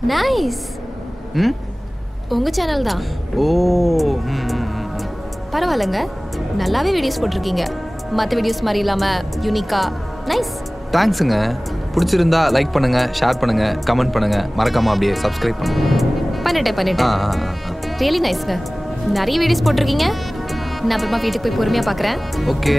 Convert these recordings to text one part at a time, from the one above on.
Nice. உங்க channel தான். ஓ. பரவாயில்லைங்க, நல்லாவே வீடியோஸ் போட்டிருக்கீங்க. மற்ற வீடியோஸ் மாதிரி இல்லாமல் யூனிக்கா. நைஸ். தேங்க்ஸுங்க. பிடிச்சிருந்தா லைக் பண்ணுங்க, ஷேர் பண்ணுங்க, கமெண்ட் பண்ணுங்க, மறக்காம அப்படியே சப்ஸ்கிரைப் பண்ணுங்க. பண்ணிட்டேன். ரியலி நைஸ்ங்க. நிறைய வீடியோஸ் போட்டிருக்கீங்க. நான் அப்புறமா வீட்டுக்கு போய் பொறுமையாக பார்க்குறேன். ஓகே.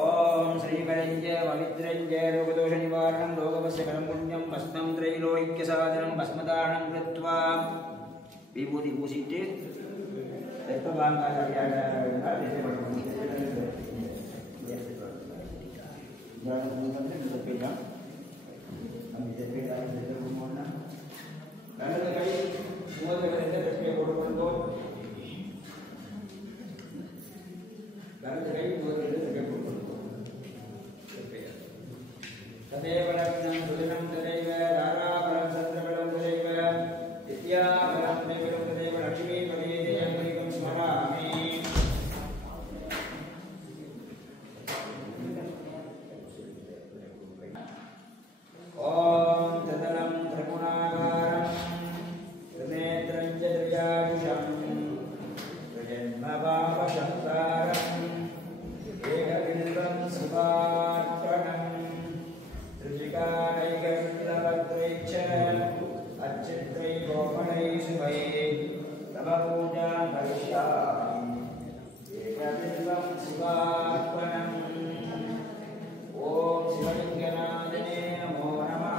ओम श्रीकरञ्जय पवित्रञ्जय रोगदोष निवारणं रोगवस्य करं पुण्यं भस्मं त्रैलोक्य साधनं भस्मदानं कृत्वा विभूति पूजिते तदेव लग्नं सुदिनं तदैव धाराफलं चन्द्रफलं तदैव विद्याफलं देवलं तदैव लक्ष्मीपदे देयं स्मरामि ॐ तदनं त्रिगुणाकारं त्रिनेत्रं च त्रियायुषं त्रिजन्मपापसंसारम् एकबिल्वं शिवार्पणम् त्रिशिखानैकविन्दवक्त्रैश्च अच्छिद्रै गोपणैः शुभैः तव पूजां करिष्यामि एकबिल्वं शिवार्पणम् ॐ शिवलिङ्गनाथने नमो नमः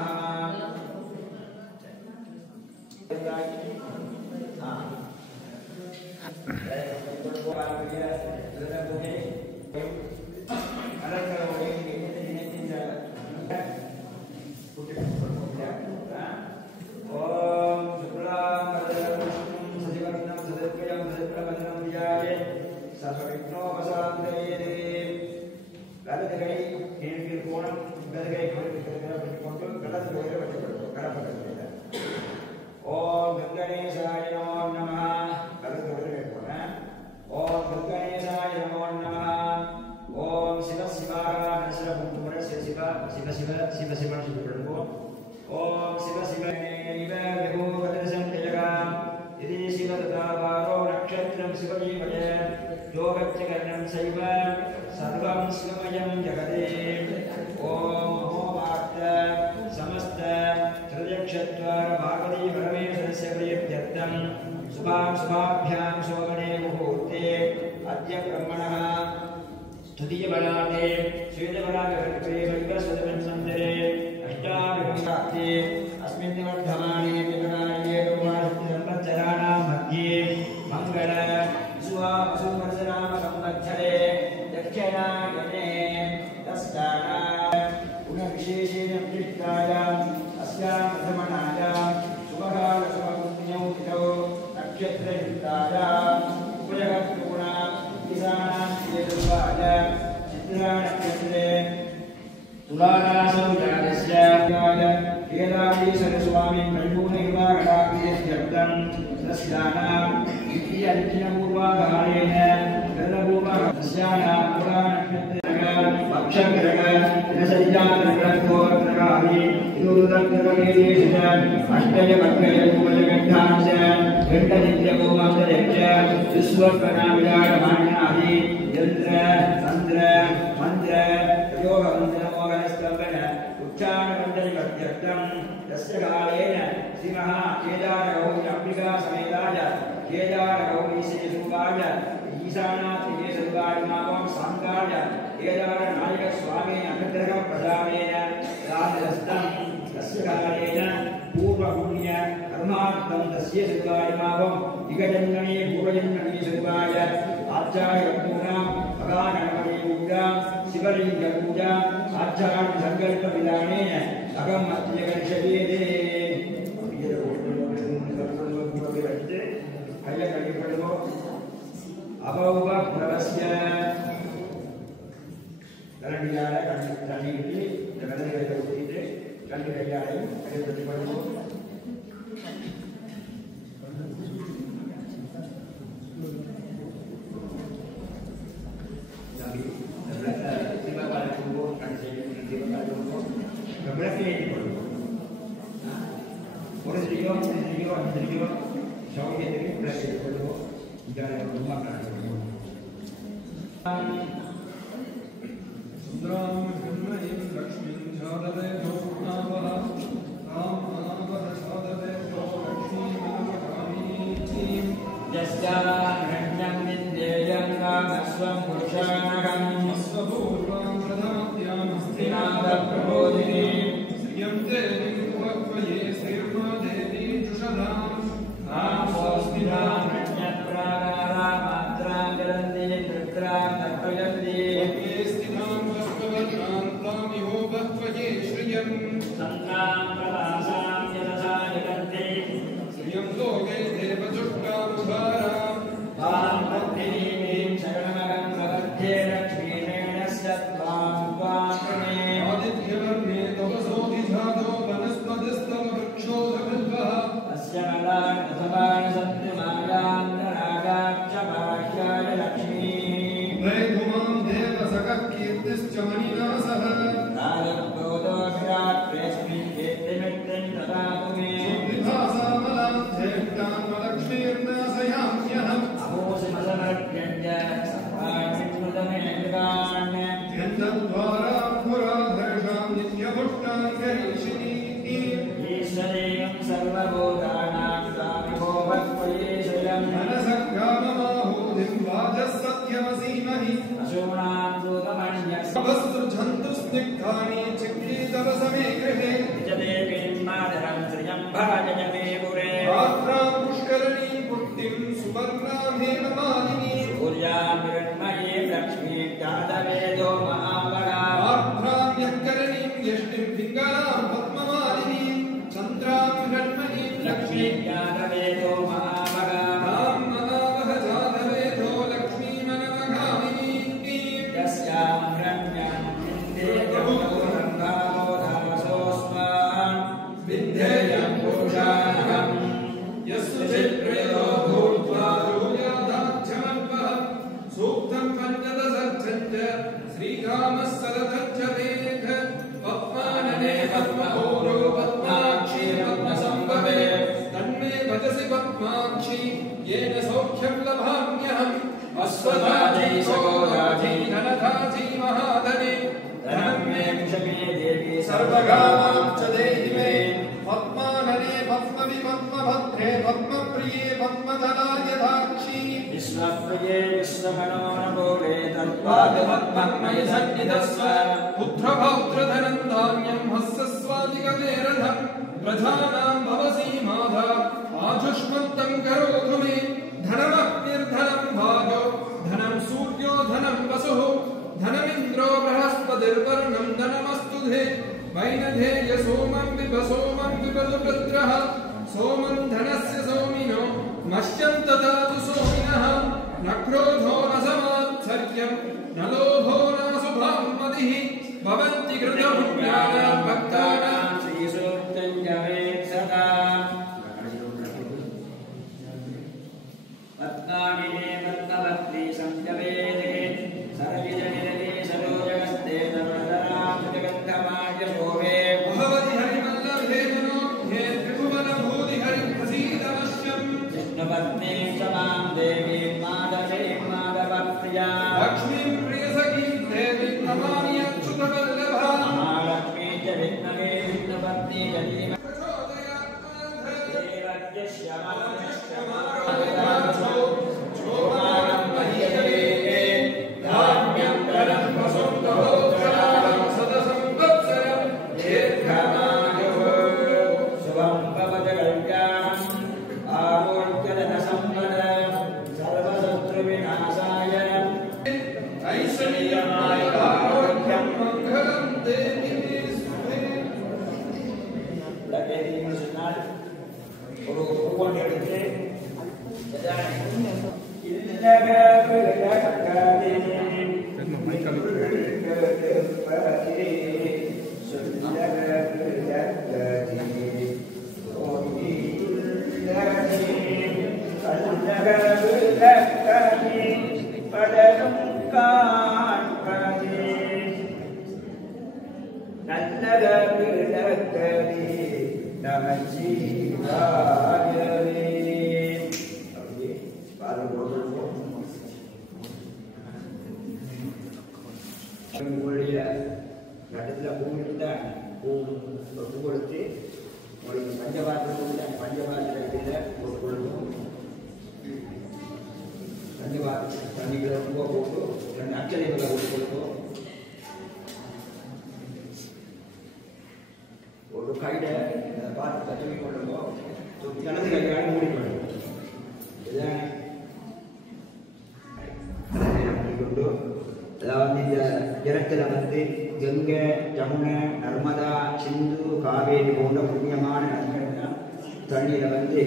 ओम गंगणेशाय नमो नमः ओम गंगणेशाय नमो नमः ओम शिव शिवाय नमः शिव शिव शिव शिव शिव शिव शिव ओम शिव शिव इव विभो वदसं जगं यदि शिव तथा वारो नक्षत्रं शिवजीवय योगच्च कर्णं शैव सर्वं शिवमयं जगते ओम होमार्थ समस्त त्रिदक्षत्वार भागवती परमेश्वरस्य प्रियत्यर्थं शुभाभ्यां शोभने मुहूर्ते अद्य ब्रह्मणः स्तुतिबलाते श्वेतबलागर्भे वैवस्वतमन्वन्तरे अष्टाविंशति अस्मिन् वर्धमाने विपणाये संवत्सराणां मध्ये मङ्गल सुवर्धनाम संवत्सरे दक्षिणायने तस्याः गुणविशेषेण विशिष्टायाम् अस्यां प्रथमनायां शुभकालशुभपुण्यौ तिथौ नक्षत्रयुक्तायाम् उपजगत्गुणा किसानां चेतुर्वाय चित्रानक्षत्रे तुलारासौ जातस्य वेदाधीश्वरस्वामी परिपूर्णयुवाघटाग्र्यर्थं तस्यानां द्वितीयपूर्वाधारेण गर्भपूर्वस्यानां पुराणक्षत्रे पक्षग्रह रसजातग्रन्थोत्रकारि इदुरुदग्रवेदेश अष्टय वर्गय उपजगन्धांश घण्टनित्यगोमांसयश्च विश्वकर्णाविराजमान्यादि यन्त्र तन्त्र मन्त्र प्रयोगमन्त्रमोहनस्तम्भन उच्चारणमण्डलिकत्यर्थं तस्य कालेन श्रीमः केदारगौरी अम्बिका समेताय केदारगौरीशेषरूपाय ईशानात्रिकेशरूपाय साङ्गाय केदारनायकस्वामी अनुग्रह प्रदानेन राजहस्तं तस्य कालेन पूर्वपुण्य कर्मार्थं तस्य शिवायमावं दिगजन्मने पूर्वजन्मने शिवाय आचार्यपूजा भगवानगणपति पूजा शिवलिंग पूजा आचार्य संकल्प विधानेन अगम मध्य गणेशदेवे अभौव प्रवस्य கரண்டியால தண்ணி ஊற்றி இந்த விதைகளை ஊற்றிட்டு ரெண்டு கையாலையும் கைப்பற்றி பண்ணுவோம். ஒரு திரியோ அஞ்சு திரியோ சௌகரியத்துக்கு விளக்கு கொள்வோம். இதான ரொம்ப Ram Krishna Lakshmi Jadave Bhava Namah Shivaya. ஒரு கையில் பார்த்து தூக்கி கொள்ளுவோம். இடது கையால் மூடிக்கொள்ளும். இதுதான் மூடிக்கொண்டு அதாவது இந்த ஜலத்தில் வந்து கங்கை, ஜமுனை, நர்மதா, சிந்து, காவேரி போன்ற புண்ணியமான நதிகள் தண்ணீரை வந்து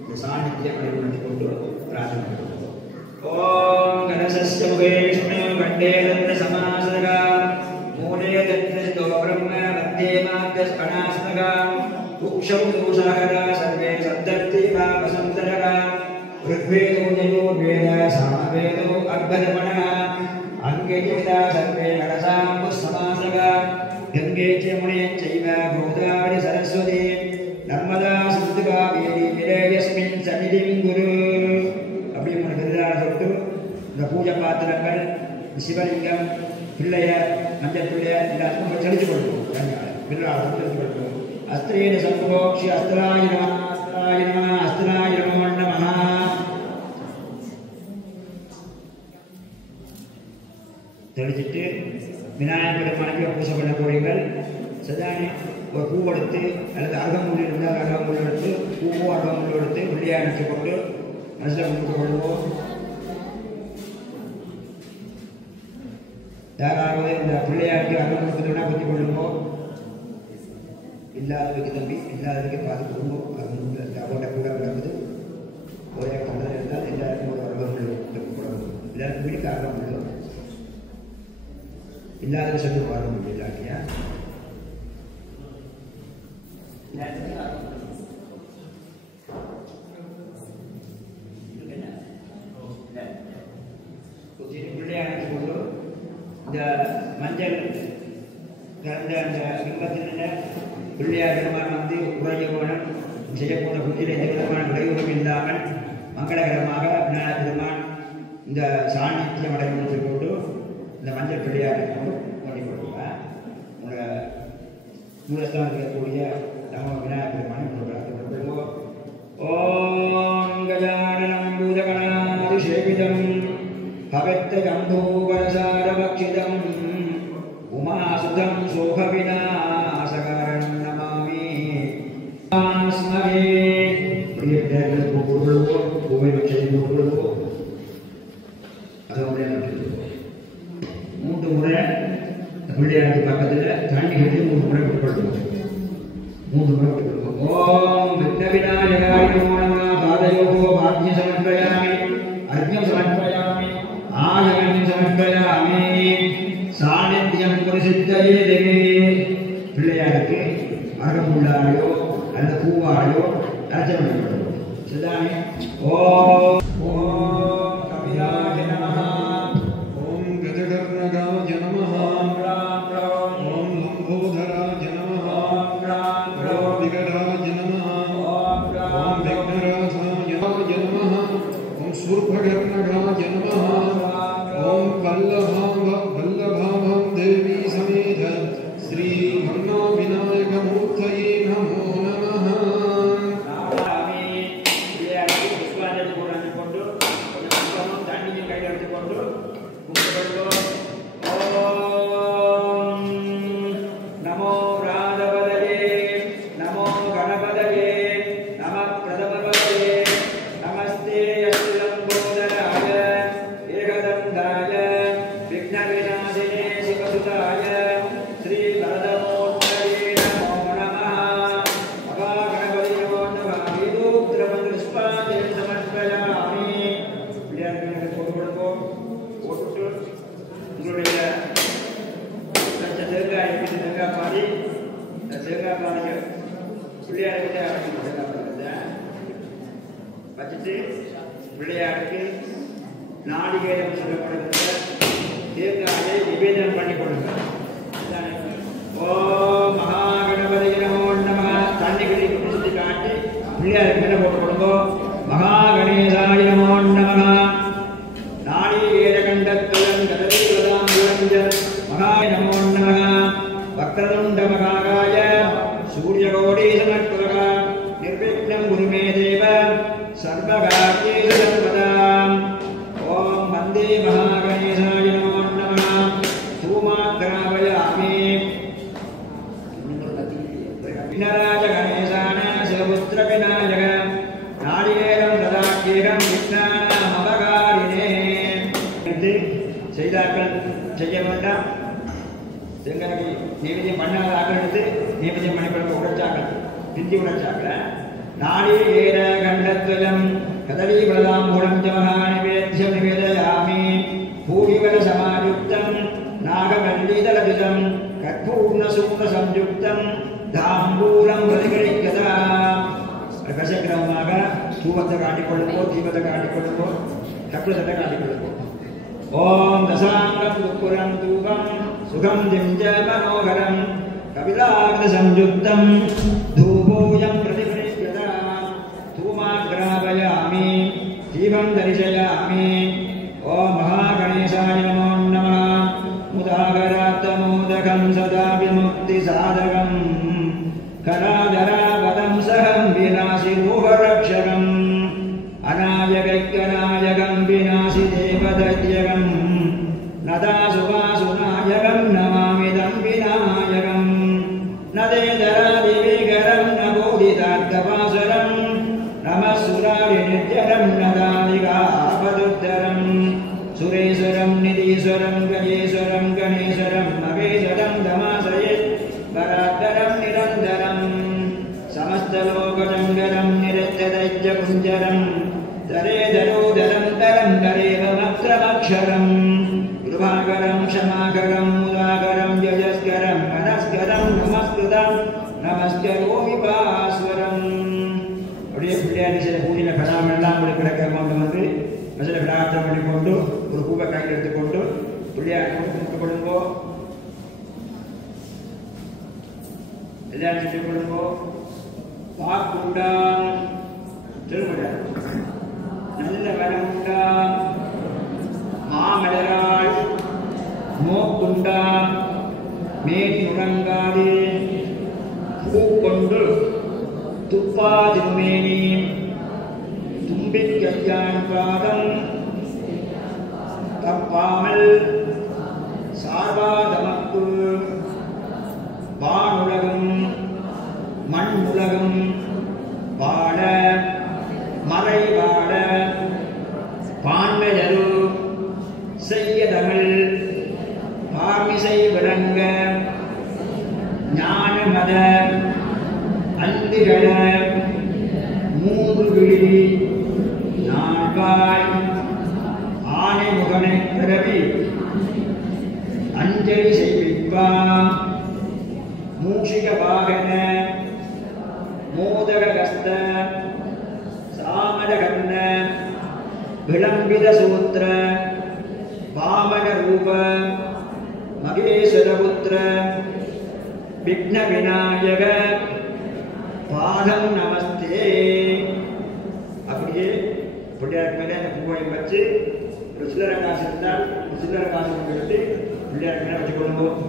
இந்த சாநித்தியம் அடைந்து கொண்டு பிரார்த்தனை பண்ணுவோம். ஓம் கணசஸ்ய முகே விஷ்ணு கண்டே தத்ர சமாசதகா மூலே தத்ர ஸ்தோ பிரம்ம மத்தியே மாத்யஸ் கணாஸ்தகா உக்ஷௌ தூஷாகரா சர்வே சப்தர்த்தீவா வசந்தரகா ऋग्वेदो यजुर्वेद सामवेदो अग्भदमनः अंगे च सर्वे नरसां समासगा गंगे च मुने चैव गोदावरी सरस्वती नर्मदा सिन्धु कावेरी विरयस्मिन् सन्निधिं कुरु அப்படி நம்ம திருநாள் சொல்லிட்டு இந்த பூஜை பாத்திரங்கள் சிவலிங்கம் பிள்ளையார் மஞ்சள் பிள்ளையார் எல்லாத்துக்கும் செலுத்தி கொடுப்போம். பிள்ளையார் செலுத்தி கொடுப்போம். அஸ்திரேன சம்போக்ஷி அஸ்திராய நம அஸ்திராய நம அஸ்திராய நமோ நமः. தெளிச்சிட்டு விநாயகர் பெருமானுக்கு பூஜை பண்ண போறீங்கள். சதானே ஒரு பூ எடுத்து அல்லது அருகம்புல் இருந்தால் அருகம்புல் எடுத்து பூவோ அருகம்புல் எடுத்து பிள்ளையார் வச்சு கொண்டு மனசில் கும்பிட்டு கொள்வோம். யாராவது இந்த பிள்ளையாருக்கு அருகம்புல் குத்தி கொள்ளுவோம். இல்லாததுக்கு தம்பி இல்லாததுக்கு பார்த்து குடும்பம் அவரோட கூட கிடக்குது. ஒரே கண்டது இருந்தால் எல்லாருக்கும் ஒரு அருகம்புல் கொடுக்கணும். எல்லாருக்கும் வீட்டுக்கு அருகம்புல் இல்லாத சொல்லி பாட முடியும். இல்லாட்டியா பிள்ளையாருக்கு கொண்டு இந்த மஞ்சள் கலந்த அந்த விருப்பத்தில் பிள்ளையார் பெருமான் வந்து உரைய வேணும். செய்யக்கூடிய புத்தியில் எந்த விதமான விளைவுகளும் இல்லாமல் மங்களகரமாக விநாயகர் பெருமான் இந்த சாநித்தியம் அடைமுறை கொண்டு இந்த மஞ்சள் பிள்ளையாரை கொண்டு கொண்டு கொடுப்பேன். உங்களோட மூலஸ்தானத்தில் இருக்கக்கூடிய நம்ம விநாயகர் பெருமானை கொடுப்போம். ஓம் கஜானனம் பூதகணாதி சேவிதம் பவித்த ஜம்பூவரசாரபக்ஷிதம் உமாசுதம் சோக விநாசகரம் நமாமி. ஸ்மரே பிரியர்களுக்கு கூறுவோம், பூவை செய்து கூறுவோம். அதோட மூன்று முறை பிள்ளையாருக்கு பக்கத்தில் தண்ணி கட்டி 3 முறை விட்டுக்கொள்வோம். 3 முறை விட்டுக்கொள்வோம். ஓம் விக்ன விநாயகாய நமோ நமः. பாதயோ பாக்யம் சமர்ப்பயாமி, அர்க்யம் சமர்ப்பயாமி, ஆயகம் சமர்ப்பயாமி. சாநித்தியம் பரிசுத்தயே தேவே. பிள்ளையாருக்கு அருகம்புல்லாலையோ அல்லது பூவாலையோ அர்ச்சனை பண்ணணும். சரிதானே? ஓம் ஓம் கபிலாய நமः. ஓம் கஜகர்ணகாய நமः. ஓம் லம்போதராய நமः. ஓம் விகடாய நமः. ஓம் விக்னராஜாய நமः. ஓம் சூர்பகர்ணகாய நமः. ஓம் வல்லபாம் தேவி சமேத ஸ்ரீ மன்னா விநாயக மூர்த்தயே நமோ நமः. பிள்ளையாருக்கு நாடிகேரம் சொல்லப்படுகிற தேங்காயை நிவேதனம் பண்ணி கொடுங்க. ஓம் மகாகணபதி நமோ நமः. தண்ணி சுத்தி காட்டி பிள்ளையாருக்கு மேல போட்டு கொடுங்க. மகாகணேசாய நமோ நமः. நாடிகேர கண்டத்துடன் கதலிவதாம் மகாய நமோ நமः. வக்ரதுண்ட மகாகாய சூரியகோடி சமர்ப்பக நிர்விக்னம் குருமே தேவ சர்வகார்யேஷு சர்வதாம். ஓம் வந்தே மகாகணேசாய நமோ நமः. தூமாக்ராவயாமி. விநாயக கணேசான சிவபுத்திர விநாயக நாளிகேரம் ரதாக்கீரம் விக்னானாம் அபகாரினே என்று செய்தார்கள். செய்ய வேண்டாம். செங்கனக்கு நைவேத்தியம் பண்ணாத ஆக்கள் எடுத்து நைவேத்தியம் பண்ணி கொடுக்க உடைச்சாக்கள், பிந்தி உடைச்சாக்கள். நாளிகேர கண்டத்வயம் கதலி பலதாம்பூலம் ஜமஹா நிவேத்யம் நிவேதயாமி பூரிவல சமாயுக்தம் நாகமல்லிதலபிதம் கற்பூர்ண சூர்ண சம்யுக்தம் தாம்பூலம் பிரதிகரிக்கதா. கசக்கிரமமாக தூபத்தை காட்டிக்கொள்ளும்போ, தீபத்தை காட்டிக்கொள்ளும்போ, கற்பூரத்தை காட்டிக்கொள்ளும்போ. ஓம் தசாங்கம் துப்புரம் தூபம் சுகம் திஞ்ச மனோகரம் கபிலாக்த சம்யுக்தம் தூபோயம் பிரதிகரிக்கதா. தூமாக்ராபயாமி தீபம் தரிசயாமி. ஓம் மகாகணேசாய நமோ நமः. முதாகராத்தமோதகம் சதா விமுக்தி சாதகம் கராதராபதம் சகம் விநாசி ரூபரக்ஷகம் அநாயகைக்கநாயகம் விநாசி தேவதைத்யகம் நதாசுபாசுநாயகம் நமாமிதம் விநாயகம் நதேதராதிவிகரம் நபோதிதார்த்தபாசுரம் நமசுராரிநித்யரம் நதாதிகாபதுத்தரம் சுரேஸ்வரம் நிதீஸ்வரம் கஜேஸ்வரம் கணேஸ்வரம் மகேஸ்வரம் தமாசயே பராத்தரம் நிரந்தரம் சமஸ்தலோகஜங்கரம் நிரத்ததைத்ய குஞ்சரம் தரேதரோதரம் தரம் தரேவமக்ரமக்ஷரம் கிருபாகரம் க்ஷமாகரம் முதாகரம் யஜஸ்கரம் மனஸ்கரம் நமஸ்கிருதம் நமஸ்கரோமி பாஸ்வரம். அப்படியே பிள்ளையார் சில பூஜையில் கடாமல் எல்லாம் கூட கிடக்கிறவங்க வந்து சில கடாட்டம் பண்ணிக்கொண்டு ஒரு பூவை கையில் எடுத்துக்கொண்டு பிள்ளையார் கொண்டு கொடுங்கோ, எல்லாரும் சொல்லிக் கொடுங்கோ. வாக்குண்டாம் திருமுறை நல்ல வளமுண்டாம் மாமலராள் மோக்குண்டாம் மேனி முழங்காது பூக்கொண்டு துப்பா திருமேனி தும்பிக் கையான் பாதம் தப்பாமல் சார்வாதமக்கு வானுலகம் மண் உலகம் வாழ மறை வாழ பான்மையரு செய்ய தமிழ் பார்மிசை விளங்க ஞான மத அந்திகள மூன்று விழி நான்காய் ஆனை முகனை பிறவி அஞ்சலி செய்விப்பான் மூஷிக வாகன மோதகஸ்த சாமரகர்ண விளம்பித சூத்திர வாமன ரூப மகேஸ்வரபுத்திர விக்ன விநாயக பாதம் நமஸ்தே. அப்படியே பிள்ளையாருக்கு மேலே அந்த பூவை வச்சு ஒரு சில்லறை காசு இருந்தால் ஒரு சில்லறை காசு எடுத்து பிள்ளையாருக்கு மேலே வச்சு கொள்ளுவோம்.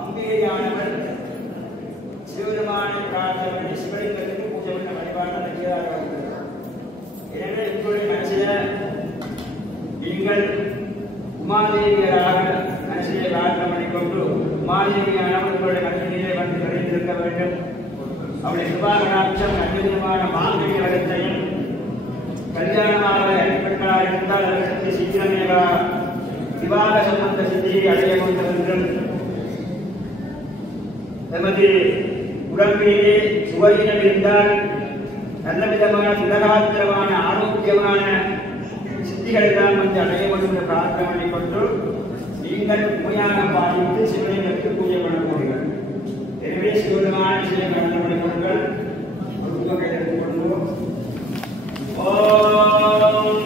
அம்பேயானவர் சிவபெருமானை பிரார்த்தனை சிவலிங்கத்துக்கு பூஜை பண்ண வழிபாடு நடத்தியதாக இருக்கிறது. எனவே இப்பொழுது மனசில நீங்கள் உமாதேவியராக மனசிலே பிரார்த்தனை பண்ணிக்கொண்டு உமாதேவியானவர் உங்களுடைய மனசிலே வந்து நிறைந்திருக்க வேண்டும். அவருடைய கிருபாகடாட்சம் கண்ணியமான மாங்கனி வளத்தையும் கல்யாணமாக அடிப்பட்டார் இருந்தால் அதற்கு சீக்கிரமேவா விவாக சம்பந்த சித்தியை அடைய கொண்டவர்கள் நமது உடம்பிலே சுவையினம் இருந்தால் நல்ல விதமான திடகாத்திரமான ஆரோக்கியமான சித்திகள் எல்லாம் வந்து அடைய கொண்டு பிரார்த்தனை கொண்டு நீங்கள் உண்மையான பாதித்து சிவலிங்கத்துக்கு பூஜை பண்ண போகிறீர்கள். எனவே சிவபெருமான சிலை நடந்த கொள்ளுங்கள். ஒரு கையில் எடுத்துக்கொண்டு ஓம்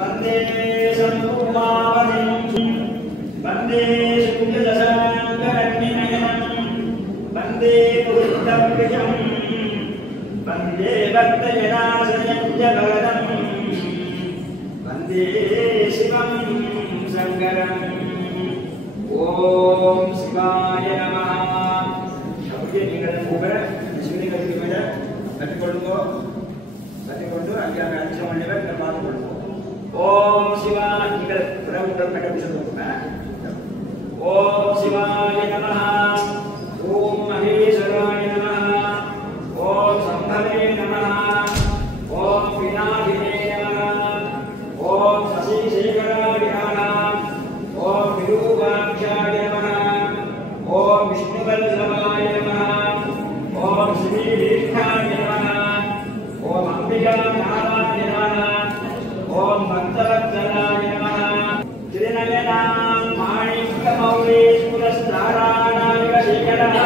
வந்தே சம்பூமாவதிம் வந்தே சுந்தரசாங்கரண்யநயனம் வந்தே புரிதம்பியம் வந்தே பக்தஜனாசயம் ஜகதம் வந்தே சிவம் சங்கரம். ஓம் சிவாய நமः. அப்படியே நீங்கள் கூட சிவலிங்கத்துக்கு மேல கட்டிக்கொள்ளுங்கோ. கட்டிக்கொண்டு அங்கே அஞ்சு மணி நேரம் பார்த்து கொள்ளுவோம். ஓம் சிவா நீங்கள் பிரபுடம் கட்டி சொல்லுவோம். ஓம் சிவாய நமः. ஓம் மகேஸ்வராய நமः. ஓம் சம்பவே நமः. ஓம் விநாயகே நமः. ஓம் சசிசேகராய நமः. ஓம் விரூபாட்சாய நமः. ஓம் விஷ்ணுவல்லபாய நமः. ஓம் ஸ்ரீதீர்த்தாய நமः. ஓம் அம்பிகாநாதாய நமः. ஓம் பக்தவத்சலாய நமः. திருநயனாம் மாணிக்கமௌலீஸ்வரஸ்தாராணாய சேகரः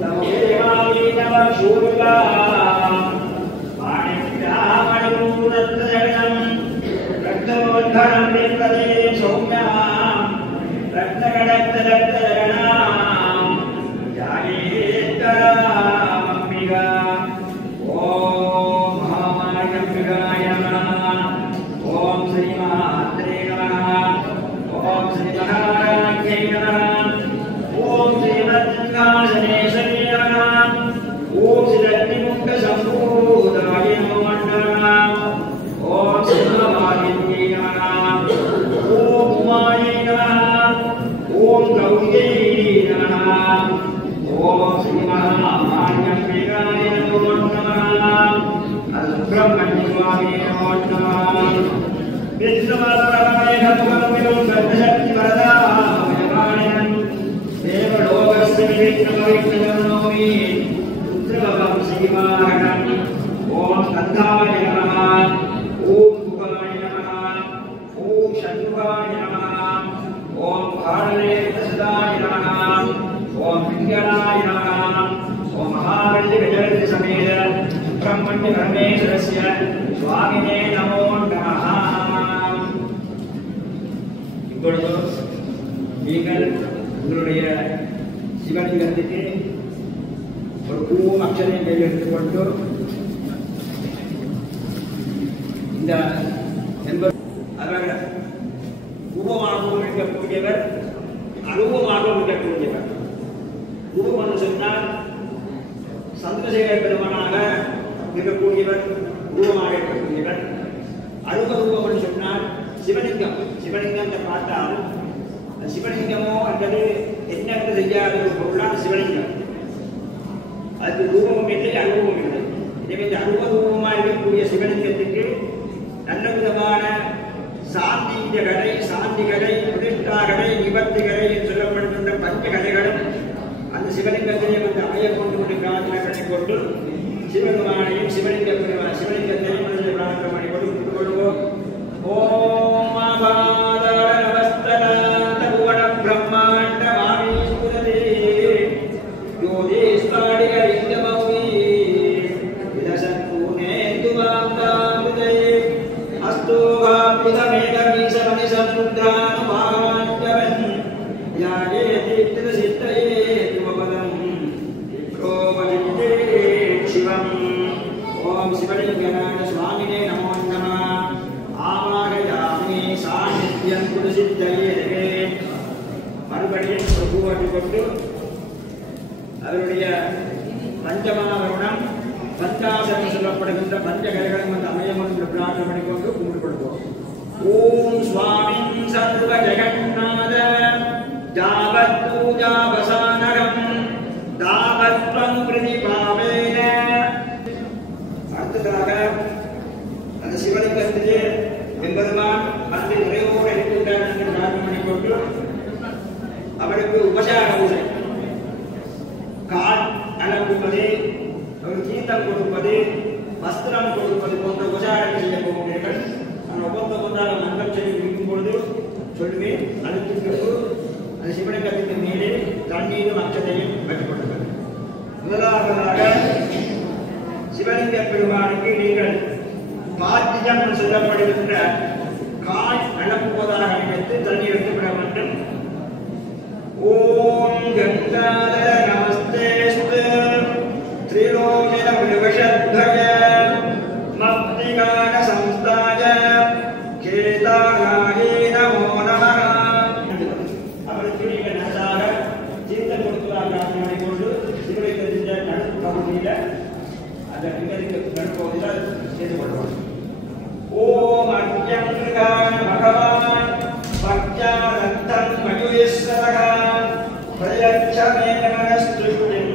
சமேவாயி நம சூர்யா மாணிக்யாமணிபூரத்னஜகணம் ரக்தமோத்கரம் நிர்வதே சௌம்யாம் ரத்னகடக்தரக்தஜகணாம் ஜாயேத்கராம் அம்பிகா. ஓம் மகாமாயம்பிகாய நமः. ஓம் ஸ்ரீ மகாத்ரே நமः. ஓம் ஸ்ரீ மகாராஜ்ஞை நமः. ஓம் ஸ்ரீமத்சிங்காசனேஸ்வரி நமः. ஓம் ஸ்ரீ அக்னிமுக்த சம்பூதாய நமः. ஓம் சிவமாலின்யை நமः. ஓம் உமாயை நமः. ஓம் கௌரியை நமः. ஓம் ஸ்ரீ மகாமாயம்பிகாய நமோ நமः. சுப்பிரமணியசுவாமியே நமோ நமः. விஷ்ணுவல்லபமேகமுகம் சர்வசக்திவரதாமயமானயம் தேவலோகஸ்ய விக்னமவிக்னமனோமி ருத்ரவகம் ஸ்ரீமாரணம். ஓம் ஸ்கந்தாய நமः. ஓம் குகாய நமः. ஓம் சண்முகாய நமः. ஓம் காலநேத்ரசதாய நமः. ஓம் பிங்களாய நமः. ஓம் மகாவல்லி கஜலதி சமேத சுப்பிரமணிய பரமேஸ்வரஸ்ய சுவாமினே நமோ நமः. இப்பொழுது நீங்கள் உங்களுடைய சிவலிங்கத்துக்கு ஒரு பூவும் அக்ஷரையும் கையில் எடுத்துக்கொண்டு இந்த ரூபமாகவும் இருக்கக்கூடியவர் அரூபமாகவும் இருக்கக்கூடியவர். ரூபம் என்று சொன்னால் சந்திரசேகர பெருமானாக இருக்கக்கூடியவர் ரூபமாக இருக்கக்கூடியவர். அரூப ரூபம் என்று சொன்னால் சிவலிங்கம். சிவலிங்கம் பார்த்தால் சிவலிங்கமோ அல்லது என்ன செய்யாத ஒரு பொருளான சிவலிங்கம். அதுக்கு ரூபமும் இல்லை, அரூபமும் இல்லை. எனவே இந்த அரூப ரூபமாக இருக்கக்கூடிய சிவலிங்கத்துக்கு நல்ல விதமான சாந்தி கடை, சாந்தி கடை, பிரதிஷ்டா கடை, நிவர்த்தி கடை என்று சொல்லப்படுகின்ற பஞ்ச கடைகளும் அந்த சிவலிங்கத்திலே வந்து அமைய கொண்டு பிரார்த்தனை கொண்டு சிவபெருமானையும் சிவலிங்கத்தையும் பிரார்த்தனை கொண்டு கொள்வோம். ஓம் ஆபாதரவஸ்தனாந்த புவன பிரம்மாண்ட மாமீஸ்வரதே யோதேஸ்வாடிக லிங்கமௌவி விதசத்பூனே துவாந்தாமுதே அஸ்தோகாபிதமேகமீசமணி சமுத்ரானுமாஞ்சவன் யாயே தீர்த்திர சித்தையே துவபதம் ரோமலிங்கே சிவம். ஓம் சிவலிங்கநாத சுவாமினே நமோ நமः. ஆவாகயாமி சாநித்யம் குருசித்தையே. மறுபடியும் பூவாட்டி கொண்டு அவருடைய பஞ்சமாவருணம் பஞ்சாசனம் சொல்லப்படுகின்ற பஞ்சகலைகளும் அந்த அமையம் என்று பிரார்த்தனை பண்ணிக்கொண்டு கும்பிட்டு கொடுப்போம். ஓம் சுவாமின் சர்வ ஜெகநாத ஜாவத் பூஜாவசானகம் தாமத்வம் பிரதிபாவேன. அடுத்ததாக அந்த சிவலிங்கத்திலே எம்பெருமான் வந்து நிறைவோடு இருக்கின்றான் என்று பிரார்த்தனை பண்ணிக்கொண்டு அவருக்கு உபசார பூஜை, கால் அலம்புவது, ஒரு தீர்த்தம் கொடுப்பது, வஸ்திரம் கொடுப்பது போன்ற உபசாரம் செய்ய போகிறீர்கள். நான் ஒவ்வொன்றாக மன்றம் செய்து இருக்கும் பொழுது சொல்லுவேன். அதுக்கு பிறகு அந்த சிவலிங்கத்திற்கு மேலே தண்ணீரும் அச்சத்தையும் பெற்றுக் கொள்ளுங்கள். முதலாவதாக சிவலிங்க பெருமானுக்கு நீங்கள் பாத்தியம் சொல்லப்படுகின்ற கால் அலம்புவதாக நினைத்து தண்ணீர் எடுத்துவிட வேண்டும். ஓம் கங்காதர நமஸ்தேஸ்து திரிலோகித விவஷத்வய மப்திகான சம்ஸ்தாய கேதாராயே நமோ நமः. அவருக்கு நீங்கள் நன்றாக தீர்த்தம் கொடுப்பதாக பிரார்த்தனை கொண்டு சிவலிங்கத்தின் நடுப்பகுதியில் அந்த லிங்கத்திற்கு நடுப்பகுதியில் செய்து கொள்வார். ஓம் அத்யங்கிருகான் பகவான் பக்யானந்தம் மயுயஸ்வரகான் பிரயச்சமேனமனஸ்துஷ்டிம்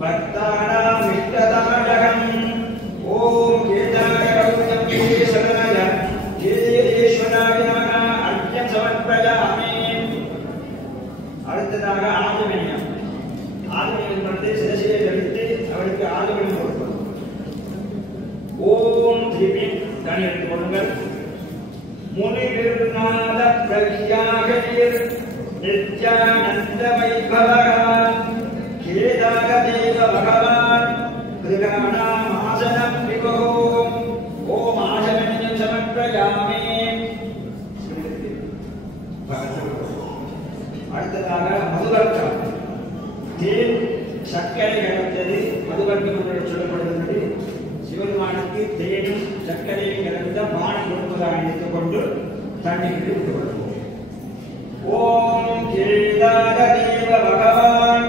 பக்தானாம் இஷ்டதாடகம். ஓம் கேதாய கௌதம் கேசவனாய கேதேஸ்வராய நமः அர்க்யம் சமர்ப்பயாமி. அடுத்ததாக ஆதிமன்யம். ஆதிமன்யம் வந்து சிரசியை தரித்து அவருக்கு ஆதிமன்யம் கொடுப்பது. ஓம் திரிபின் தனி எடுத்துக் கொள்ளுங்கள். முனிர்நாத பிரக்யாகீர் நித்யானந்த வைபவः கேதாரதேவ பகவான் கிருகாணாம் ஆசனம் விபுः. ஓம் ஆசமன்யம் சமர்ப்பயாமி. அடுத்ததாக மதுவர்க்கம். தேன் சர்க்கரை கலந்தது மதுவர்க்கம் என்று சொல்லப்படுகிறது. சிவபெருமானுக்கு தேனும் சர்க்கரையும் கலந்த பானம் கொடுப்பதாக நினைத்துக் கொண்டு தண்ணீர் விட்டுக்கொள்வோம். ஓம் கேதாரதேவ பகவான்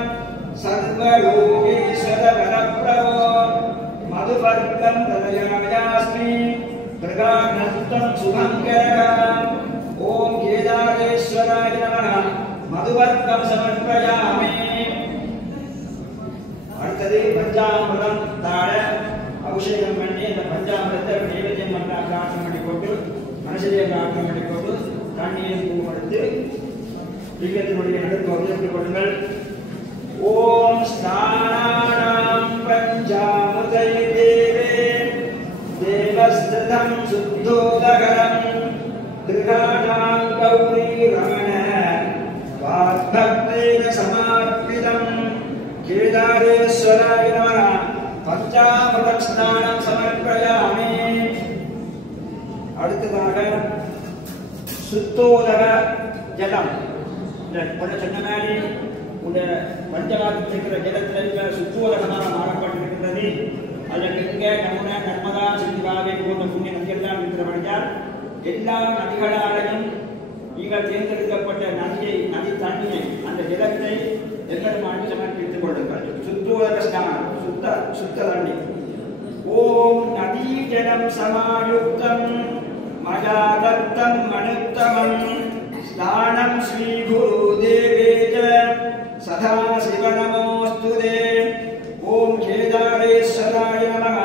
சர்வலோகேஸ்வர வரப்பிரபோ மதுவர்க்கம் ததயாயாஸ்மி பிரகாநந்தம் சுபங்கரகம். ஓம் கேதாரேஸ்வராய நமः மதுவர்க்கம் சமர்ப்பயாமி. அடுத்தது பஞ்சாமிர்தம் தாழ அபிஷேகம் பண்ணி அந்த பஞ்சாமிரத்தை நைவேத்தியம் பண்ண பிரார்த்தனை பண்ணிக்கொண்டு மனசிலே பிரார்த்தனை பண்ணிக்கொண்டு தண்ணீரை பூவெடுத்து லிங்கத்தினுடைய நடுப்பகுதியில் எடுத்துக் கொள்ளுங்கள். ஓம் ஸ்நானானாம் பஞ்சாமிர்தை தேவே தேவஸ்திதம் சுத்தோதகரம் கிருகாணாம் கௌரி ரமண வாத்பக்தேன சமார்ப்பிதம் கேதாரேஸ்வராய நமः பஞ்சாமிர்த ஸ்நானம் சமர்ப்பயாமி. அடுத்ததாக சுத்தோதக ஜலம். இந்த சொன்ன மாதிரி உள்ள பஞ்சகாலத்தில் இருக்கிற ஜலத்தில் சுத்தோதகமாக மாறப்பட்டிருக்கிறது. அதில் கங்கை, யமுனை, நர்மதா, சிந்து, காவேரி போன்ற புண்ணிய நதியெல்லாம் இருக்கிறபடியால் எல்லா நதிகளாலையும் நீங்கள் தேர்ந்தெடுக்கப்பட்ட நதி தண்ணியை அந்த ஜலத்தை எம்பெருமானுக்கு சமர்ப்பித்துக் கொள்ளுங்கள். சுத்தோதக ஸ்நானம், சுத்த தண்ணி. ஓம் நதி ஜலம் சமாயுக்தம் மயா தத்தம் மனுத்தமம் ஸ்நானம் ஸ்ரீ குரு தேவேஜ சதா சிவ நமோஸ்துதே. ஓம் கேதாரேஸ்வராய நமः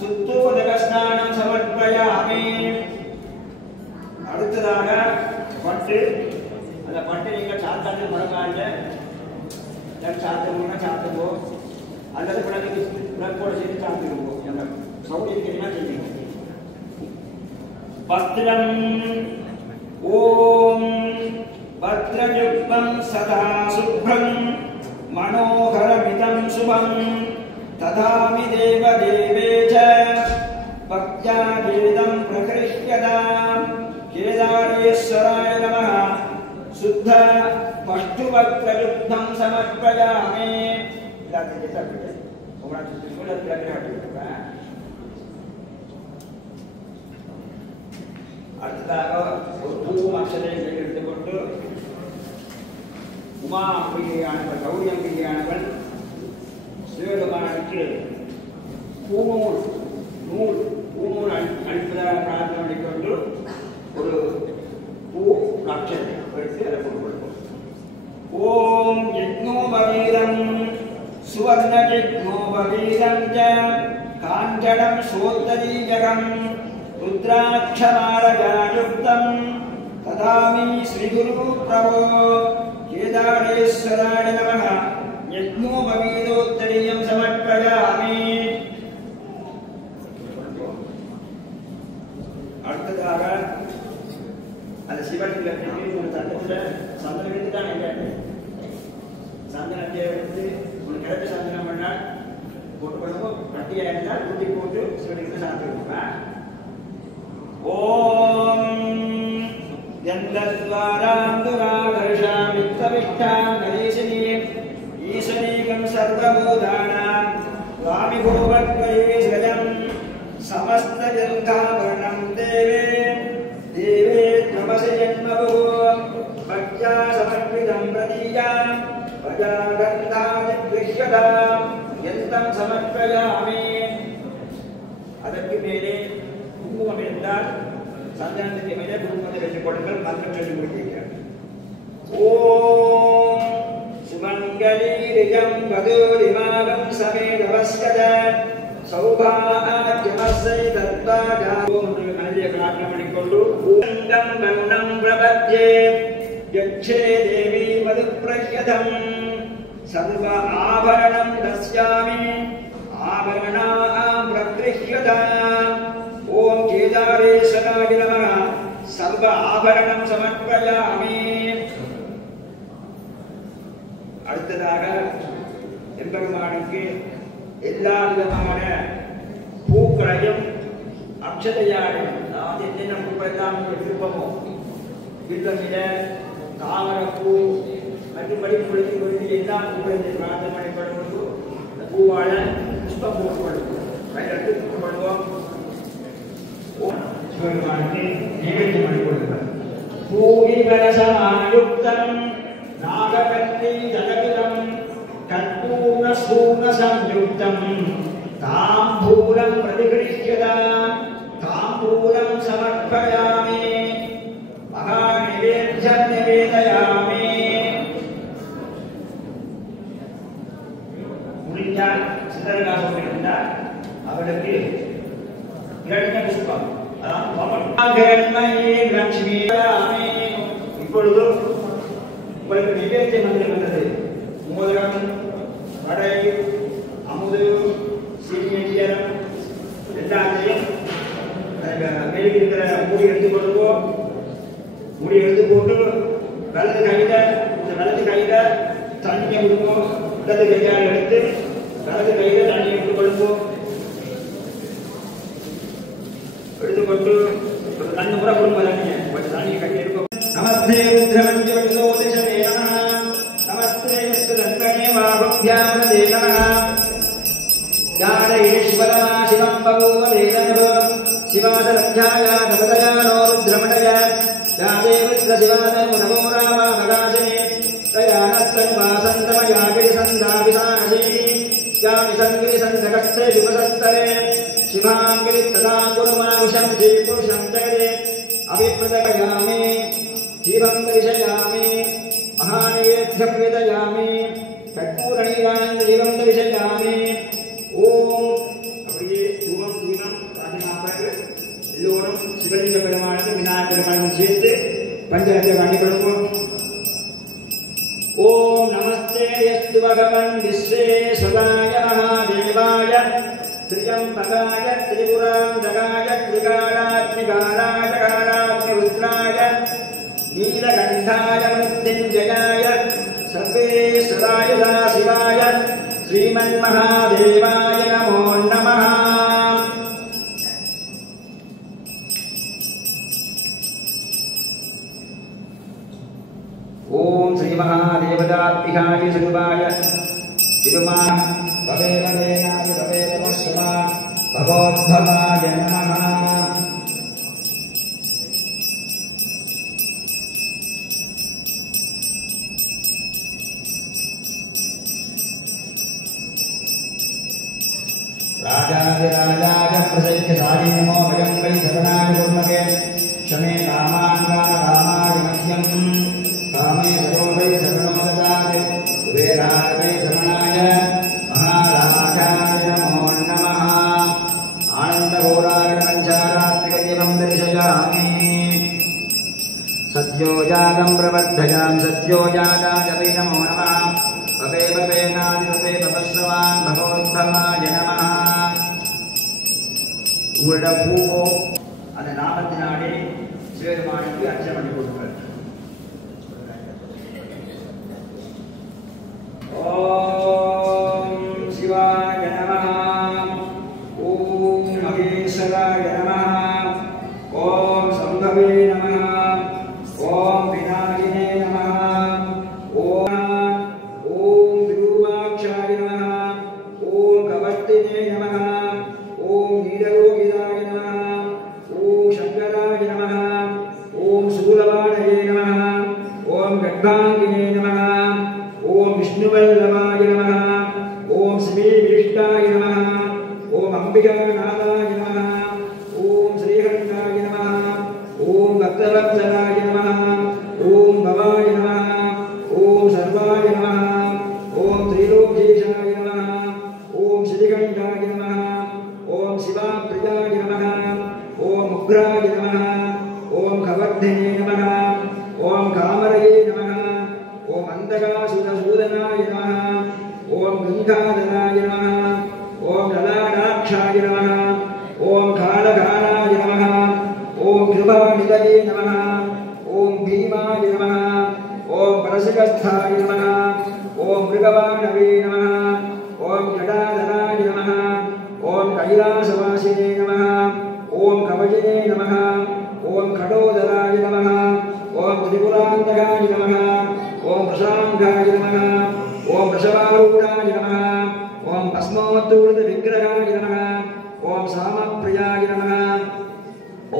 சுத்தோதக ஸ்நானம் சமர்ப்பயாமி. அடுத்ததாக பட்டு. அந்த பட்டு நீங்கள் சாத்தாண்டு மறக்காங்க. சாப்பிடுவோம்னா சாப்பிடுவோம், அல்லது விளக்கோட சேர்த்து சாப்பிடுவோம். என்ற சௌகரியமா செய்யுங்க. பத்ரம். ஓம் பத்ரயுக்தம் சதா சுப்ரம் மனோகரமிதம் சுபம் ததாமி தேவ தேவேஜ பக்த்யா வேதம் பிரகிருஷ்யதாம் கேதாரேஸ்வராய நமः சுத்த பஷ்டுவக்ரயுக்தம் சமர்ப்பயாமி. எல்லாத்தையும் சாப்பிட்டு உங்களுக்கு திருமணத்தில் காட்டிவிட்டுருக்கேன். அடுத்ததாக ஒரு பூவும் அக்ஷதையை எடுத்துக்கொண்டு உமா அம்பிகையானவள், கௌரி அம்பிகையானவள் சிவபெருமானுக்கு பூநூல் அளிப்பதாக பிரார்த்தனை பண்ணிக்கொண்டு ஒரு பூ அக்ஷதை எடுத்து அதை கொண்டு கொடுப்போம். ஓம் யக்னோபவீரம் काञ्चनं सोत्तरीजगं रुद्राक्षमालयायुक्तं तदामि श्रीगुरुप्रभो केदारेश्वराय नमः यज्ञोपवीतोत्तरीयं समर्पयामि அடுத்ததாக அந்த சிவன் ஒரு தட்டத்தில் சந்தனம் எடுத்து தான் கேட்டேன் சந்தனத்தை எடுத்து ஒரு கிழக்கு சந்தனம் பண்ணால் போட்டு பண்ணுவோம் கட்டியாக இருந்தால் ஊற்றி போட்டு சிவனுக்கு சாப்பிடுவோம் ஓம் யந்தத்வாராந்துராதர்ஷாமித்தவிஷ்டாம் கணேசனே ஈஸ்வரீகம் சர்வபூதானாம் வாமிபோவத்வயே ஸ்வயம் समस्तजन्तावर्णं देवे देवे त्वमसि जन्मभुवो भक्त्या समर्पितं प्रदीयां प्रजागन्धादिगृह्यतां यन्तं समर्पयामि அதற்கு மேலே குங்குமம் இருந்தால் சந்தனத்துக்கு மேலே குங்குமத்தை வைத்துக் கொள்ளுங்கள் மந்திரம் சொல்லி முடிக்கிறார் ஓம் சுமங்கலீரியம் வதூரிமாகம் சமே நமஸ்கத சௌபாகியமஸ்ஸை தத்வாஜாவோ மனதிலே பிரார்த்தனை பண்ணிக்கொண்டு பூங்கம் கருணம் பிரபத்யே யக்ஷே தேவி மதுப்ரஹ்யதம் சர்வ ஆபரணம் தஸ்யாமி ஆபரணாம் பிரக்ருஹ்யதாம் ஓம் கேதாரேஸ்வராய நமः சர்வ ஆபரணம் சமர்ப்பயாமி அடுத்ததாக எம்பெருமானுக்கு எல்லா விதமான பூக்களையும் அக்ஷதையாக அதாவது என்னென்ன பூக்களெல்லாம் விருப்பமோ வில்வமில தாமரப்பூ மற்றபடி பொழுது எல்லா பூக்களையும் பிரார்த்தனை பண்ணிக்கொள்வது இந்த பூவாழ புஷ்பம் போட்டுக்கொள்வோம் கையெழுத்து போட்டுக்கொள்வோம் சிவபெருமானுக்கு நிவேதனம் பண்ணிக்கொள்கிறார் பூகி கலசமாயுக்தம் நாககத்தி ஜலகிதம் கற்பூர்ண ஸ்பூர்ண சம்யுக்தம் தாம்பூலம் பிரதிகிருஹ்யதாம் தாம்பூலம் சமர்ப்பயாமி மகா நிவேத்யம் நிவேதயாமி முடிஞ்சால் சித்தரகாசம் இருந்தால் அவளுக்கு இரண்டு புஷ்பம் லட்சுமி இப்பொழுது உங்களுக்கு நிவேத்தியம் வந்திருக்கிறது மோதிரம் வடை அமுது சீனியம் எல்லாத்தையும் வெளியே இருக்கிற மூடி எடுத்து கொள்வோம் மூடி எடுத்து போட்டு வலது கையில இந்த வலது கையில தண்ணியை விடுவோம் இடது கையால் எடுத்து வலது கையில தண்ணியை எடுத்துக் கொள்வோம் எடுத்துக்கொண்டு ஒரு கண்ணு முறை கொடுப்போம் தண்ணியை கொஞ்சம் தண்ணியை கட்டி இருக்கும் நமஸ்தே ருத்ரமஞ்சோதிஷமே நமः நமஸ்தே தந்தனே வாகுப்யாமதே நமः ஞானேஸ்வரமா சிவம் பகவதே நமः சிவாதலத்யாய நவதயானோ ருத்ரமணய யாதேவத்ர சிவாதமோ நமோ ராமாமகாசினே தயானஸ்தன் வாசந்தமயாகிரி சந்தாபிசானசி யாமி சங்கிரி சந்தகஸ்தே விபசஸ்தரே சிவாங்கிரி ததா குருமாவிஷம் ஜீபுருஷம் தரே அபிப்ரதயாமி ஜீவம் தரிசயாமி மகாநேத்யம் விதயாமி கற்பூரணீரான் ஜீவம் தரிசயாமி ஓம் அப்படியே தூரம் தீபம் ராஜமாபாக எல்லோரும் சிவலிங்க பெருமானுக்கு விநாயகர் பெருமானும் சேர்த்து பஞ்சகத்தை பண்ணிக்கொள்ளும் ஓம் நமஸ்தே யஸ்து பகவன் விஸ்வேஸ்வராய மகாதேவாய त्र्यंबकाय त्रिपुरांतकाय त्रिकालात्मिकालाय कालात्मरुद्राय नीलकंठाय मृत्युंजयाय सर्वेश्वराय शिवाय श्रीमन्महादेवाय नमो नमः ओम श्री महादेवताभ्याय सर्वाय शिवमा भवेरवेनाय भवेरवश्रमा भगवद्भवाय नमः राजाधिराजाय प्रसह्यसारि नमो वयं वै शरणाय कुर्महे क्षमे कामान् कामाय मह्यं कामे सर्वं वै शरणो ददाति कुबेराय वै शरणाय महाराजाय नमो नमः घोरारणपञ्चारात्रिकदिवं दर्शयामि सत्योजातं प्रवर्धयामि सत्योजाताय वै नमो नमः पपे पपेनादिपे पपस्वान् भगवद्भवाय नमः உங்களோட பூவோ அந்த நாமத்தினாலே சிவபெருமானுக்கு அர்ச்சனை பண்ணி கொடுங்கள். ஓம் சிவாய நமः ஓம் மகேஸ்வராய நமः ஓம் சம்பவே நமः ஓம் விநாயகனே நமः ஓம் விரூபாட்சாய நமः ஓம் கவர்த்தினே நமः ஓம் நீலலோகிதாய நமः ஓம் சங்கராய நமः ஓம் சூலவாணயே நமः ஓம் கர்ப்பாங்கினே நமः ஓம் விஷ்ணுவல்லபாய நமः ஓம் ஸ்ரீ விஷ்டாய நமः ஓம் அம்பிகாநாதாய நமः ஓம் ஸ்ரீகண்டாய நமः ஓம் பக்தவத்சலாய நமः ஓம் பவாய நமः ஓம் சர்வாய நமः ஓம் திரிலோகேஷாய நமः ஓம் ஸ்ரீகண்டாய நமः ஓம் சிவாப்ரியாய நமः ஓம் உக்ராய நமः ஓம் கவர்தினே நமः ஓம் காமரயே நமः ஓம் அந்தகாசுதசூதனாய நமः ஓம் கங்காதராய நமः ஓம் லலாடாட்சாய நமः ஓம் காலகாலாய நமः ஓம் கிருபாநிதயே நமः ஓம் பீமாய நமः ஓம் பரசகஸ்தாய நமः ஓம் மிருகவாணவே நமः ஓம் ஜடாதராய நமः ஓம் கைலாசவாசினே நமः ஓம் கவஜினே நமः ஓம் கடோதராய நமः ஓம் திரிபுராந்தகாய நமः ஓம் பிரசாங்காய நமः ஓம் ரிஷபாரூடாய நமः ஓம் பஸ்மோத்தூர்த விக்கிரகாய நமः ஓம் சாமப்பிரியாய நமः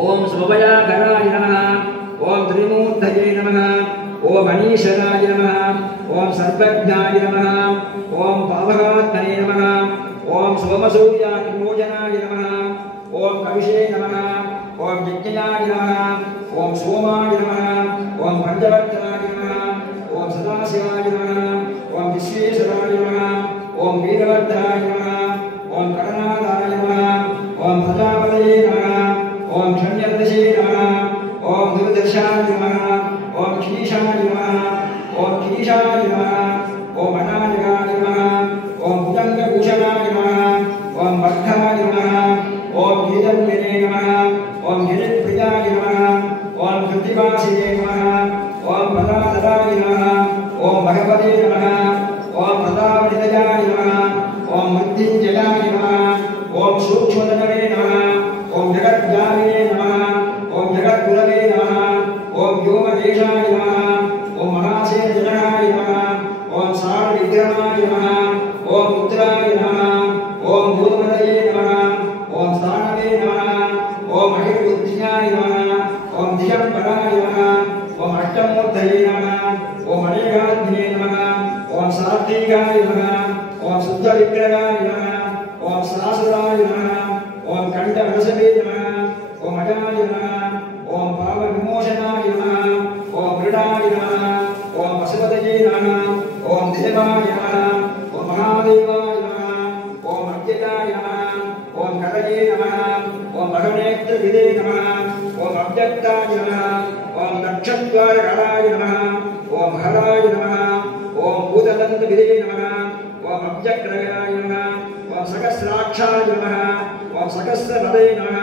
ஓம் சுபயாகராய நமः ஓம் திரிமூர்த்தயே நமः ஓம் அனீஷராய நமः ஓம் சர்வஜ்ஞாய நமः ஓம் பாவகாத்மனே நமः ஓம் சோமசூர்யாகிமோஜனாய நமः ஓம் கவிஷே நமः ஓம் யஜ்ஞாய நமः ஓம் சோமாய நமः ஓம் பஞ்சவர்த்தனாய நமः ஓம் சதாசிவாய நமः ஓம் விஸ்வேஸ்வராய நமः ஓம் வீரவர்த்தனாய நமः ஓம் கடநாதாய நமः ஓம் பிரஜாபதயே நமः ஓம் ஷண்யதர்ஷே நமः ஓம் துர்தர்ஷாய நமः ஓம் கீஷாய நமः ஓம் கீஷாய நமः ஓம் அநாயகாய நமः ஓம் புஜங்கபூஷணாய நமः ஓம் பக்தாய நமः ஓம் கீதன்யனே நமः ஓம் கிரிப்பிரியாய நமः ஓம் கிருத்திவாசினே நமः ஓம் பதாதராய நமः ஓம் பகவதே நமः ஓம் பிரதாபநிதயாய நமः ஓம் மிருத்யுஞ்சயாய நமः ஓம் சூக்ஷ்மதனவே நமः ஓம் ஜகத்யாமினே நமः ஓம் ஜகத்குரவே நமः ஓம் யோமதேஷாய நமः ஓம் மகாசேனஜனகாய நமः ஓம் சாரவிக்ரமாய நமः ஓம் புத்திராய நமः ஓம் பூதமதயே நமः ஓம் ஸ்தானவே நமः ஓம் அகிர்புத்தியாய நமः ஓம் திகம்பராய நமः ஓம் அஷ்டமூர்த்தயே நமः ஓம் அநேகாத்மினே நமः ஓம் சாத்விகாய நமः ஓம் சுத்தவிக்கிரகாய நமः ஓம் சாசுராய நமः ஓம் கண்டவரசவே நமः ஓம் அஜாய நமः ஓம் பாவவிமோசனாய நமः ஓம் மிருடாய நமः ஓம் பசுபதயே நமः ஓம் தேவாய நமः ஓம் மகாதேவாய நமः ஓம் அவ்யயாய நமः ஓம் கரயே நமः ஓம் மகநேத்ரவிதே நமः ஓம் அவ்யக்தாய நமः ஓம் நக்ஷத்வாரகராய நமः ஓம் ஹராய நமः ஓம் பூததந்தவிதே நமः ஓம் அவ்யக்ரகாய நமः ஓம் சகஸ்ராட்சாய நமः ஓம் சகஸ்ரபதே நமः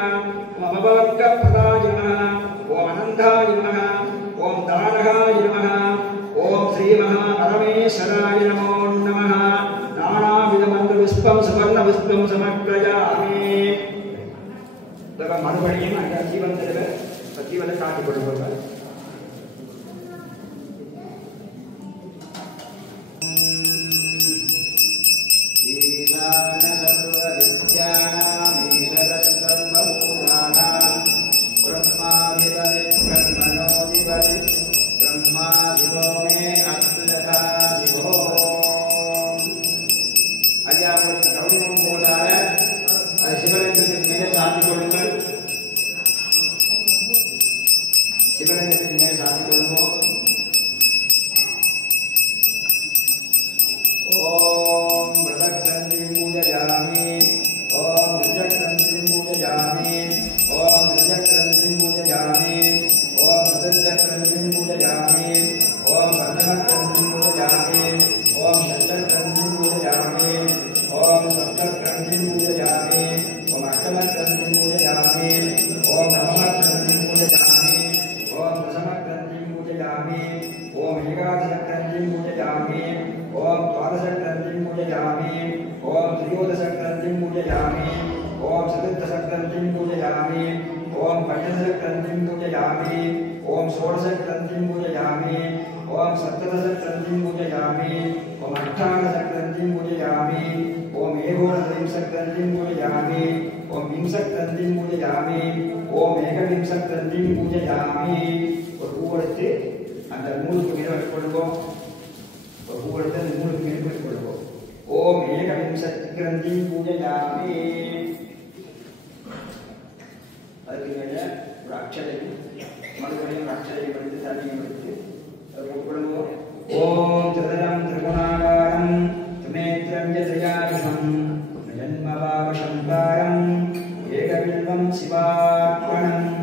ஓம் அபவர்க்கப்ரதாய நமः ஓம் அனந்தாய நமः ஓம் தாரகாய நமः ஓம் ஸ்ரீமஹாபரமேஸ்வராய நமோ நமः நானாவிதமந்திரவிஸ்வம் சுவர்ணவிஸ்வம் சமர்ப்பயாமி. மறுபடியும் அந்த ஜீவனை காட்டிக் கொடுப்பார்கள். ஈசான சர்வ வித்யானாம் ஈஸ்வரः சர்வபூதானாம் பிரம்மாதிபதி பிரம்மணோதிபதி பிரம்மாதிபோ மே அஸ்து யதா சிவோ. ஐயா கவுனியம் போதாக அது சிவலிங்கத்தின் மேலே சாத்திக் கொள்ளுங்கள். சிவலிங்க दशग्रन्थिं पूजयामि ॐ पञ्चदशग्रन्थिं पूजयामि ॐ षोडशग्रन्थिं पूजयामि ॐ सप्तदशग्रन्थिं पूजयामि ॐ अष्टादशग्रन्थिं पूजयामि ॐ एकोनविंशग्रन्थिं पूजयामि ॐ विंशग्रन्थिं पूजयामि ॐ एकविंशग्रन्थिं पूजयामि ஒரு பூ எடுத்து அந்த மூணுக்கு மேல வச்சுக்கொள்வோம் ஒரு பூ எடுத்து அந்த மூணுக்கு மேல வச்சுக்கொள்வோம் ஓம் ஏகவிம்சக்ரந்திं பூஜயாமி அதுக்கு மேல ஒரு அக்ஷதையும் மறுபடியும் அக்ஷதையும் எடுத்து தண்ணியும் எடுத்து கொள்வோம் ஓம் திரிதரம் திரிகுணாகாரம் திரிநேத்ரம் யதயாயுஷம் ஜன்மபாவசம்பாரம் ஏகவில்வம் சிவார்ப்பணம்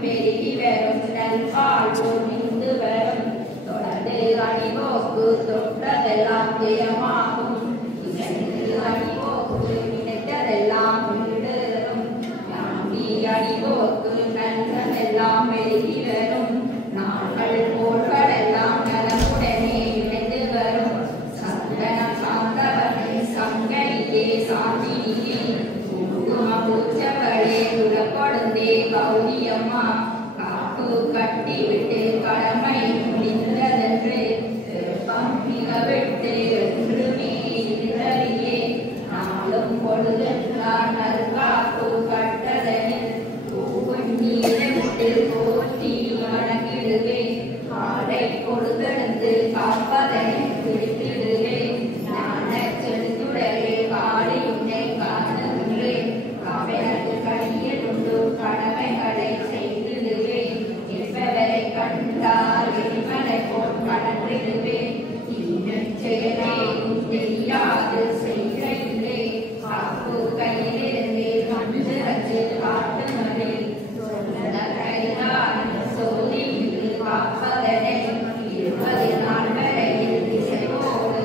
பெருகி வரும் நல் வாழ்வு மிந்து வரும் தொடர்ந்து அடிவோக்கு தொட்டதெல்லாம் ஜெயமாகும் அடிவோக்கு நினைத்ததெல்லாம் வீடேறும் நாடி அடிவோக்கு நல்லதெல்லாம் எழுதி வரும் நாங்கள் போர்களெல்லாம் நலமுடனே இணைந்து வரும் சந்தனம் சார்ந்தவனை சங்கையே சாந்தியே பூச்சவளே துளக்கொழுந்தே கௌரியம்மா காப்பு கட்டிவிட்டு கடமை முடிந்ததென்று பம்பிக விட்டு என்றுமே இருந்தறியே நாளும் பொழுதென்றால் நல்காப்பு கட்டதனில் பூவும் நீரவிட்டு போற்றி வணங்கிடுவேன் காலை பொழுதெழுந்து காப்பதனை பிடித்திடுவேன் ஞான செழுத்துடலே காலை உன்னை காணுகின்றேன் அவரது கையில் உண்டு கடமைகளை செய்திடுவேன் என்பவரை கண்டால் எரிமலை போல் கடந்திடுவேன் இன்னும் செயலேயும் தெரியாது செய்கிறே காப்பு கையிலிருந்தே கண்டு வச்சு காட்டுமறை சொன்னத கைதான் சோதி காப்பதனை 20 நாள் வரையில் திசையோடு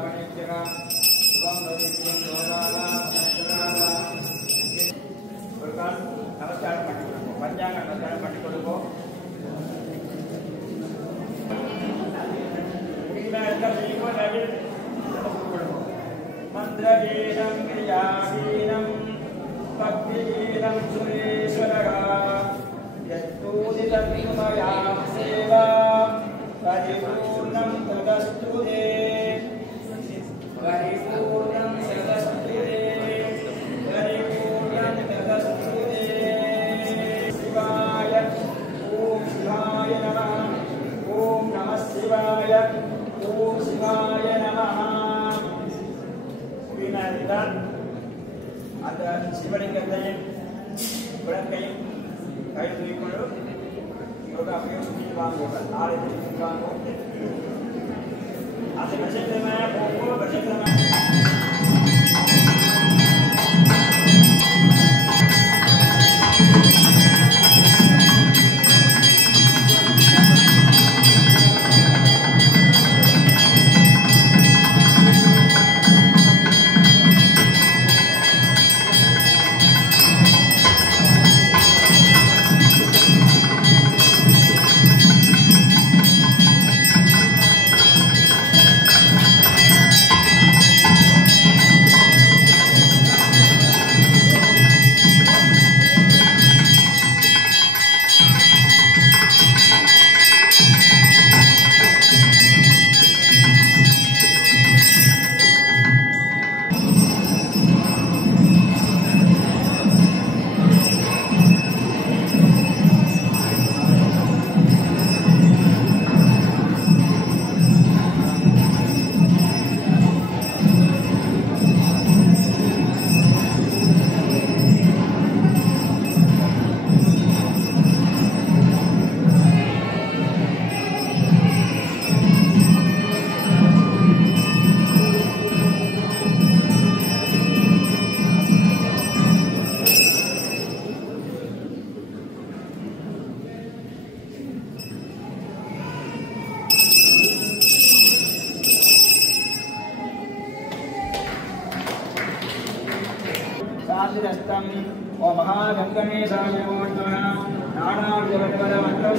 ஒரு கால் நமஸ்காரம் பண்ணி கொடுப்போம். பஞ்சாங்க நமஸ்காரம் பண்ணி கொடுப்போம். மந்திரகீதம் கிரியாகீதம் பக்திகீதம் சுரேஸ்வரகா யத்தூதிதம் மயாம் சேவா பரிபூர்ணம் ததஸ்துதே பரிபூர்ணம் ததஸ்துதே பரிபூர்ணம் ததஸ்துதே சிவாய ஓம் சிவாய நமः ஓம் நமः சிவாய ஓம் சிவாய நமः. வீணாதிதான் அந்த சிவலிங்கத்தையும் விளக்கையும் கையில் தூக்கிக்கொண்டு இவங்க அப்படியே சுற்றி வாங்குவாங்க. ஆலயத்தில் சுற்றி வாங்குவோம். அது விஷயத்திலமே போகும் விஷயத்திலமே ओ महागंगणेशाय नमो नमः. नानाविधवरवरमन्त्रं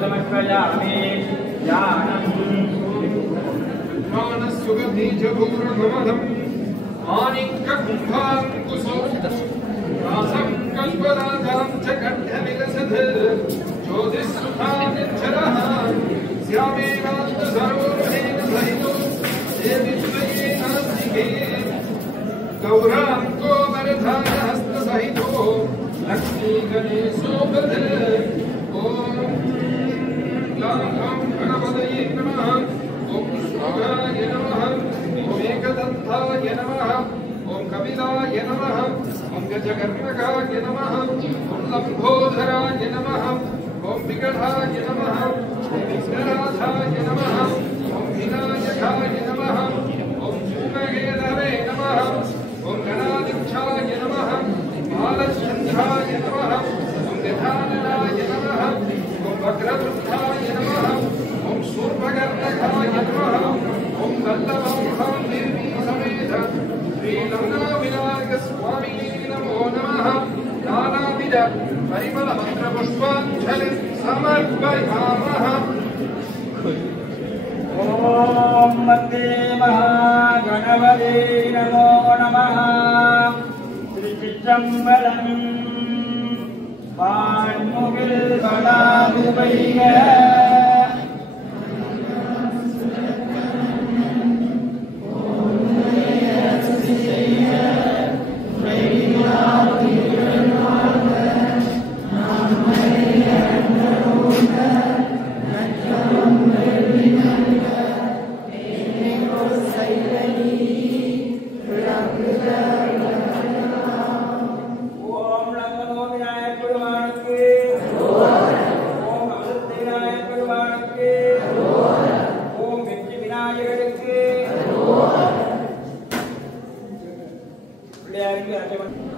समर्पयामि. मानसुगधीजभूर्णमदम् आनिक्यकुम्भाङ्कुशोदितं रासं कल्पनाधरं च कण्ठविलसत् ज्योतिःसुधानिच्छरः श्यामेनान्तसरोवरेण सहितो देविद्वये नास्तिके गौराङ्को वरधारहस्तसहितो लक्ष्मीगणेशो वद. ॐ लां गणपतये नमः. ॐ शिवाय नमः. ॐ एकदन्ताय नमः. ॐ कपिलाय नमः. ॐ गजकर्णकाय नमः. ॐ लम्बोदराय नमः. ॐ विकटाय नमः. ॐ विघ्नराजाय नमः. ॐ विनायकाय नमः. ॐ धूमकेतवे नमः. ॐ गणाध्यक्षाय नमः. बालचन्द्राय नमः. ॐ गजाननाय नमः. ॐ वक्रतुण्डाय नमः. ॐ शूर्पकर्णकाय नमः. ॐ वल्लभाम्बीर्वी समेत श्रीरङ्गनाविनायकस्वामिने नमो नमः. नानाविध परिमलमन्त्रपुष्पाञ्जलिं समर्पयामः. ॐ वन्दे महागणपते नमो नमः. श्रीचिदम्बरं वान्मुगिल् वडामुपैः பிள்ளையாருக்கு